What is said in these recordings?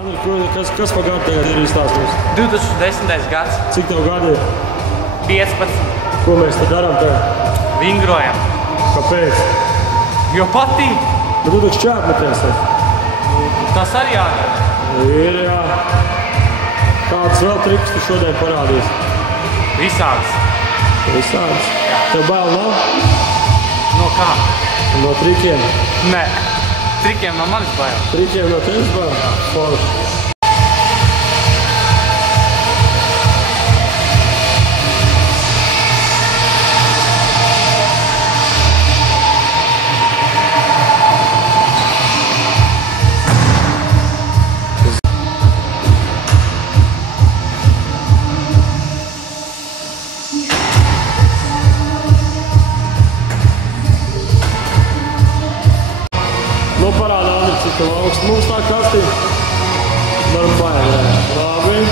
Kas pagātnē tagad ir izstāstīts? 2010. gads. Cik tev gadi ir? 15. Ko mēs te darām tagad? Vingrojam. Kāpēc? Jo patīk. Bet tu taču čēpmeties. Tas arī jādara. Ir, jā. Kādas vēl trikus tu šodien parādīs? Visāds. Visāds? Tev bail nav? No kā? No trikiem? Nē. Trikiem no manis bail. Trikiem no tevis bail? Forši. Nu, parādā, Andri, cik tev augstu mums tā kastī. Varam paēdēt. Labi.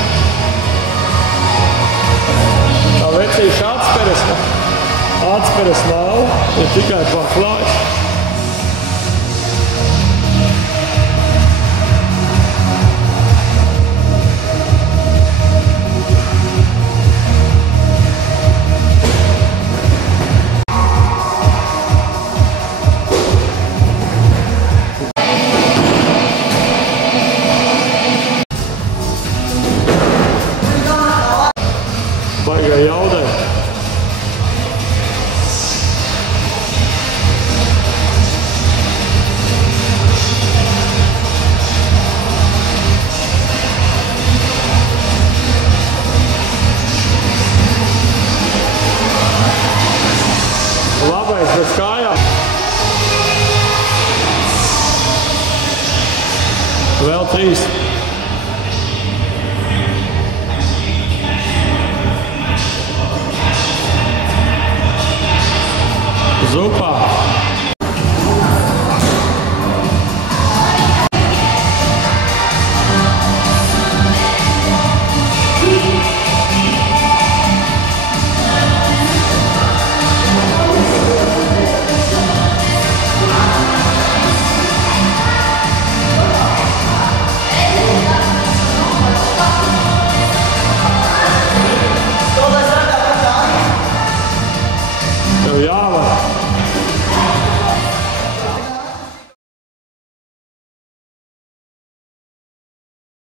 Tā vecīša atskaras nav, ir tikai paklājs. Baigai jaudai. Labais bez kājām. Vēl 3. Zupā.